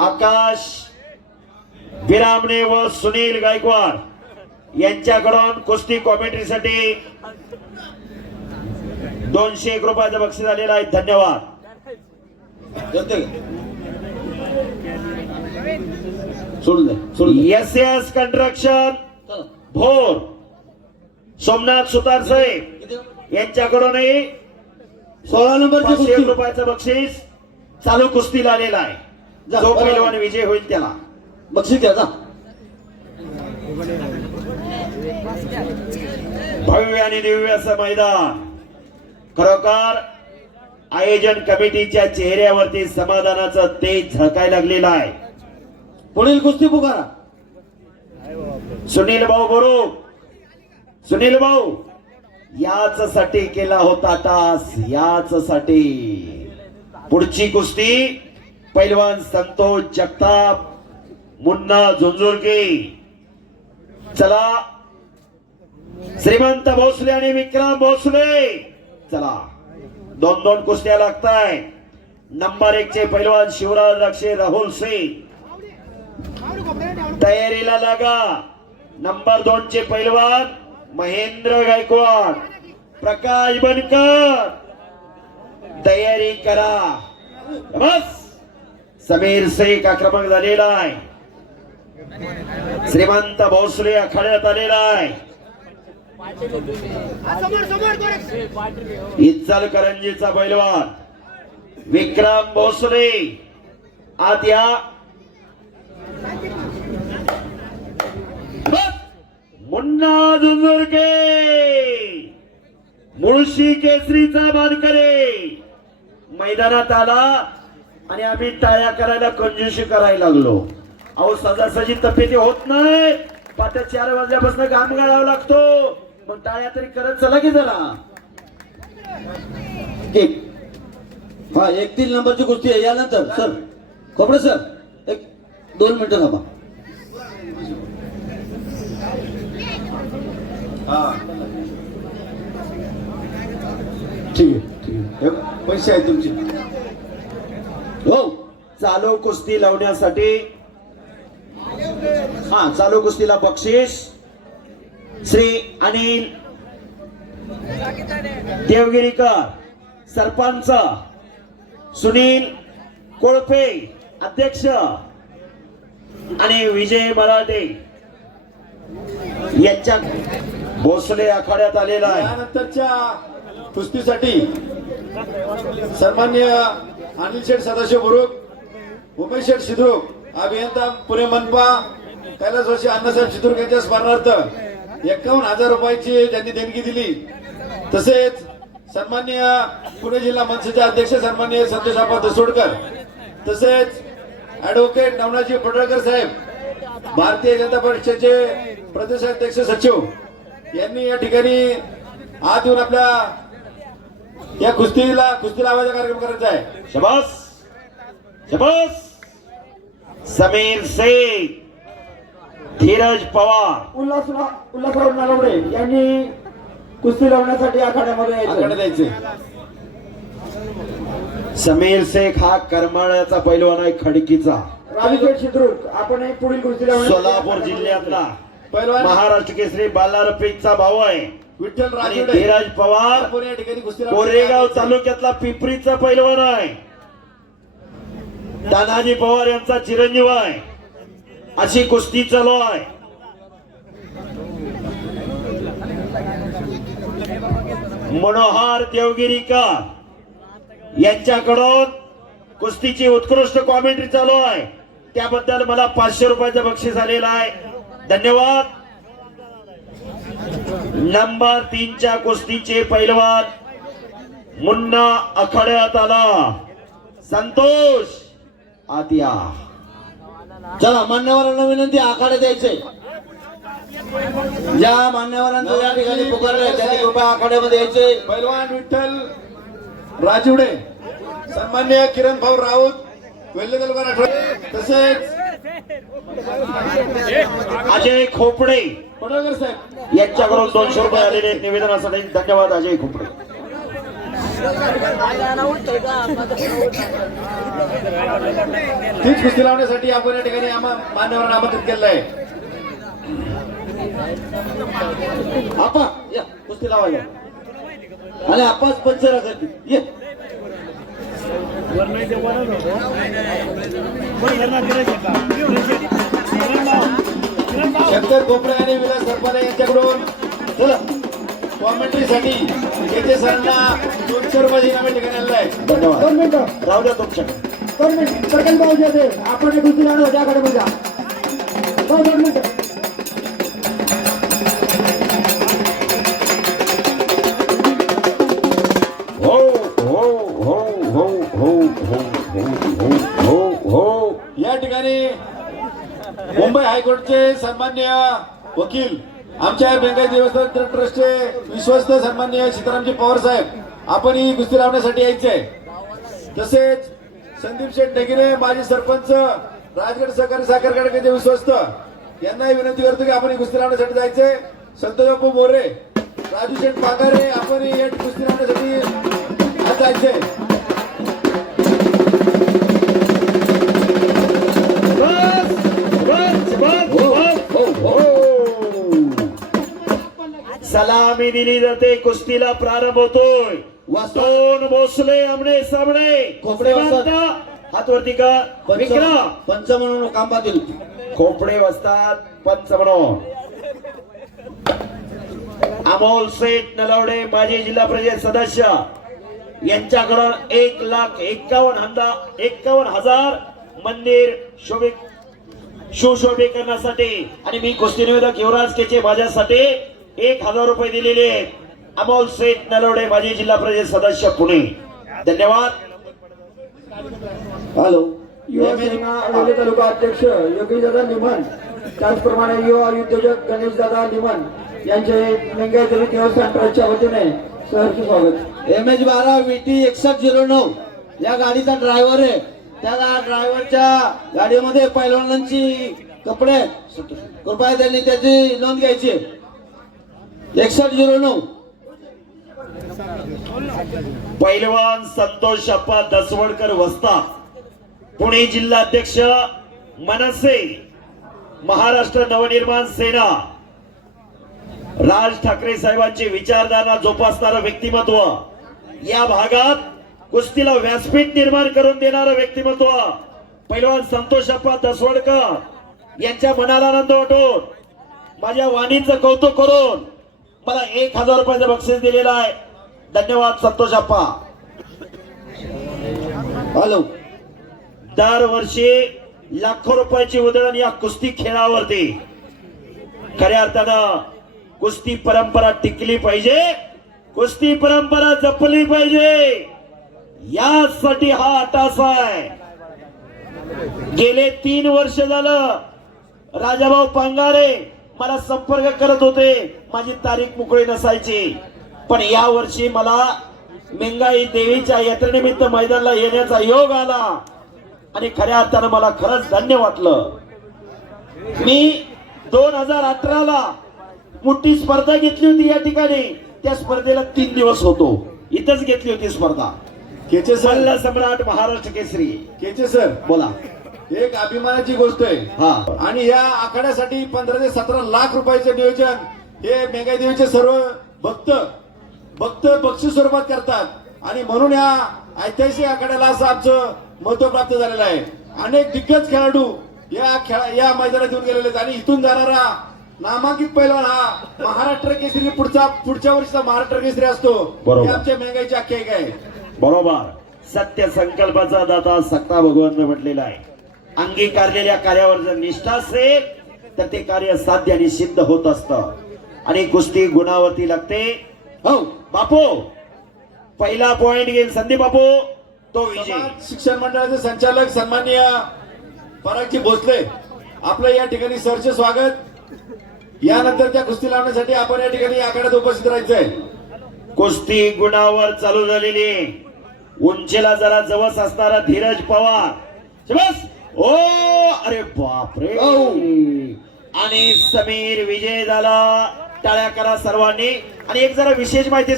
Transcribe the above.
आकाश विरामणे व सुनील गायकवाड यांच्याकडून कुस्ती कॉमेंट्रीसाठी 201 रुपयाचं बक्षीस आलेलं आहे. धन्यवाद. एस कंस्ट्रक्शन भोर सोमनाथ सुतार साहेब यांच्याकडूनही 16 नंबरची 500 रुपयाचं बक्षीस चालू कुस्तीला आलेला आहे. जो पहिलवान विजय होईल त्याला बक्षीस घ्या. भव्य आणि दिव्य असं मैदान. खरोखर आयोजन कमिटीच्या चेहऱ्यावरती समाधानाचं तेज झळकायला लागलेलं आहे. पुढील कुस्ती पुकारा. सुनील भाऊ बरोबर. सुनील भाऊ याच साठी केला होता टास, याच साठी. पुढची कुस्ती पैलवान संतोष जगताप मुन्ना झुंझुरके. चला श्रीमंत भोसले आणि विक्रम भोसले. चला 2-2 कुस्त्या लागताय. नंबर 1 चे पैलवान शिवराज रक्षे राहुल सिंग तयारीला लागा. नंबर 2 चे पैलवान महेंद्र गायकवाड प्रकाश बनकर तयारी करा. बस समीर शेख आक्रमक झालेला आहे. श्रीमंत भोसले आखाड्यात आलेला आहे. इचलकरंजीचा पैलवान विक्रम भोसले आत या. मुन्ना झुंझुरके मुळशी केसरीचा मानकरी मैदानात आला आणि आम्ही टाळ्या करायला कंजूशी करायला लागलो. अहो सजासजी तब्येती होत नाही. पाट्या 4 वाजल्यापासून घाम गाळावा लागतो. मग टाळ्या तरी करत चला की जरा. 1-3 नंबरची कुस्ती आहे. यानंतर सर खोपडे सर 1-2 मिनिटं थांबा. ठीक आहे. पैसे आहेत तुमचे. हो चालू कुस्ती लावण्यासाठी चालू कुस्तीला बक्षीस श्री अनिल देवगिरीकर सरपंच, सुनील कोळपे अध्यक्ष आणि विजय मराठे यांच्या भोसले आखाड्यात आलेला आहे. यानंतरच्या कुस्तीसाठी सन्माननीय अनिल शेठ सदाशिव बुरुक, उमेश शेठ सिद्रुक, अभियंता पुणे मनपा, कैलासवासी अण्णासाहेब सिद्रुक यांच्या स्मरणार्थ 51,000 रुपयाची त्यांनी देणगी दिली. तसेच सन्माननीय पुणे जिल्हा मनसेचे अध्यक्ष सन्माननीय संतोष आप्पा दसोडकर, तसेच ऍडव्होकेट नवनाथजी पडळकर साहेब, भारतीय जनता पक्षाचे प्रदेशाध्यक्ष सचिव यांनी या ठिकाणी आत येऊन आपल्या या कुस्ती लावायचा कार्यक्रम करायचा आहे. शबास शबास. समीर शेख, धीरज पवार, उल्हासराव नालवडे यांनी कुस्ती लावण्यासाठी आखाड्यामध्ये द्यायचे. समीर शेख हा करमाळ्याचा पैलवान आहे, खडकीचा. रावीशेठ सिद्रुक आपण पुढील कुस्ती लावण्यासाठी सोलापूर जिल्ह्यातला पैलवान महाराष्ट्र केसरी बालारपीचा भाऊ आहे. विठ्ठल आणि राजोडे धीरज पवार आपण या ठिकाणी कुस्ती कोरेगाव तालुक्यातला पिंपरीचा पैलवान आहे. तानाजी पवार यांचा चिरंजीव आहे. अशी कुस्ती चालू आहे. मनोहर देवगिरीकर यांच्याकडून कुस्तीची उत्कृष्ट कॉमेंट्री चालू आहे. त्याबद्दल मला 500 रुपयाचं बक्षीस आलेलं आहे. धन्यवाद. नंबर 3च्या कुस्तीचे पैलवान मुन्ना आखाड्यात आला. संतोष आतिया. चला मान्यवरांना विनंती आखाडे द्यायचे. ज्या मान्यवरांना या ठिकाणी पुकारले त्यांनी कृपया आखाड्यामध्ये यायचे. पैलवान विठ्ठल राजोडे, सन्मान्य किरण भाऊ राऊत, वेल्हे तालुका राठोड, तसेच अजय खोपडे पडळकर साहेब यांच्याकडून 200 रुपये आलेले निवेदनासाठी धन्यवाद. अजय खोपडे. तीच कुस्ती लावण्यासाठी आपण या ठिकाणी मान्यवरांना आमंत्रित केलेलं आहे. आपा या कुस्ती लावायला आणि आपाच पंचरा करते ये शंकर कोपरे आणि विलास सरपाने यांच्याकडून चला कॉमेंट्रीसाठी केचे सरांना 200 रुपये इनाम या ठिकाणी आलेलं आहे. धन्यवाद. 2 मिनिटं राहू द्या तुमच्याकडे. 2 मिनिट सरकारी भाऊ जे ते आपण एक कुस्ती लावणार त्याकडे बघा. 2 मिनिटं हो हो हो हो हो हो हो हो हो. या ठिकाणी मुंबई हायकोर्टचे सन्माननीय वकील आमच्या बेंगाई देवस्थान ट्रस्टचे विश्वस्त सन्माननीय सीतारामजी पवार साहेब आपण ही कुस्ती लावण्यासाठी यायचे आहे. तसेच संदीप शेठ डेगिरे माजी सरपंच राजगड सहकारी साखर कारखान्याचे विश्वस्त यांनाही विनंती करतो की आपण ही कुस्ती लावण्यासाठी जायचे. संतोषबापू मोरे राजू शेठ पागारे आपण ही या कुस्ती लावण्यासाठी आज जायचे. बस बस बस बस हो. सलामी दिली जाते. कुस्तीला प्रारंभ होतोय. दोन भोसले आमने सामने. खोपडे वाजतात. सेवांता, हात वरती का विक्रम पंच म्हणून काम पाहतील. खोपडे वाजतात पंच म्हणून. अमोल सेठ नलवडे माजी जिल्हा परिषद सदस्य यांच्याकडून 1,51,000 मंदिर सुशोभीकरणासाठी आणि मी कुस्ती निवेदक युवराज केचे माझ्यासाठी 1,000 रुपये दिलेले आहेत. अमोल सेठ नलवडे माजी जिल्हा परिषद सदस्य पुणे. धन्यवाद. हॅलो युवा सेना अडवली तालुका अध्यक्ष योगीदादा निमन त्याचप्रमाणे युवा उद्योजक गणेशदादा निमन यांचे मेंगाई दलित देवस्थान ट्रस्टच्या वतीने सहर्ष स्वागत. MH12 VT 6109 या गाडीचा ड्रायव्हर आहे. त्या ड्रायव्हरच्या गाडीमध्ये पैलवानांची कपडे कृपया त्यांनी त्याची नोंद घ्यायची. 6109 पैलवान संतोष अप्पा दसवडकर वस्ता पुणे जिल्हाध्यक्ष मनसे महाराष्ट्र नवनिर्माण सेना. राज ठाकरे साहेबांची विचारधारणा जोपासणारं व्यक्तिमत्व. या भागात कुस्तीला व्यासपीठ निर्माण करून देणारं व्यक्तिमत्व पैलवान संतोष अप्पा दसवडकर यांच्या मनाला आनंद वाटून माझ्या वाणीचं कौतुक करून मला 1,000 रुपयाचं बक्षीस दिलेलं आहे. धन्यवाद संतोष अप्पा. हॅलो दरवर्षी लाखो रुपयाची उधळण या कुस्ती खेळावरती. खऱ्या अर्थानं कुस्ती परंपरा टिकली पाहिजे. कुस्ती परंपरा जपली पाहिजे. यासाठी हा अटास आहे. गेले 3 वर्ष झालं राजाभाऊ पांगारे मला संपर्क करत होते. माझी तारीख मोकळी नसायची. पण या वर्षी मला मेंगाई देवीच्या यात्रेनिमित्त मैदानाला येण्याचा योग आला आणि खऱ्या अर्थानं मला खरंच धन्य वाटलं. मी 2018ला मोठी स्पर्धा घेतली होती या ठिकाणी. त्या स्पर्धेला 3 दिवस होतो. इथंच घेतली होती स्पर्धा. केचे सर मल्ल सम्राट महाराष्ट्र केसरी. केचे सर बोला. एक अभिमानाची गोष्ट आहे. हा आणि या आखाड्यासाठी 15 ते 17 लाख रुपयाचे नियोजन हे मेंगाई देवीचे सर्व भक्त बक्षीस स्वरूपात करतात. आणि म्हणून या ऐतिहासिक आखाड्याला असं आमचं महत्व प्राप्त झालेलं आहे. अनेक दिग्गज खेळाडू या मैदानात येऊन गेलेले आहेत. आणि इथून जाणारा नामांकित पैलवान हा महाराष्ट्र केसरी पुढच्या वर्षीचा महाराष्ट्र केसरी असतो. बरोबर. हे आमच्या मेंगाईची आख्यायिका आहे. बरोबर. सत्य संकल्पाचा दाता सक्ता भगवान म्हटलेला आहे. अंगीकारलेल्या कार्यावर जर निष्ठा असेल तर ते कार्य साध्य आणि सिद्ध होत असतं. आणि कुस्ती गुणावरती लागते. हो बापू पहिला पॉइंट घेईल संदीप बापू तो विजय. समाज शिक्षण मंडळाचे संचालक सन्माननीय परागजी भोसले आपलं या ठिकाणी सरचे स्वागत. यानंतर त्या कुस्ती लावण्यासाठी आपण या ठिकाणी आखाड्यात उपस्थित राहायचंय. कुस्ती गुणावर चालू झालेली आहे. उंचीला जरा जवळ असणारा धीरज पवार बस. ओ अरे बापरे. आणि समीर विजय झाला. टाळ्या करा सर्वांनी. आणि एक जरा विशेष माहिती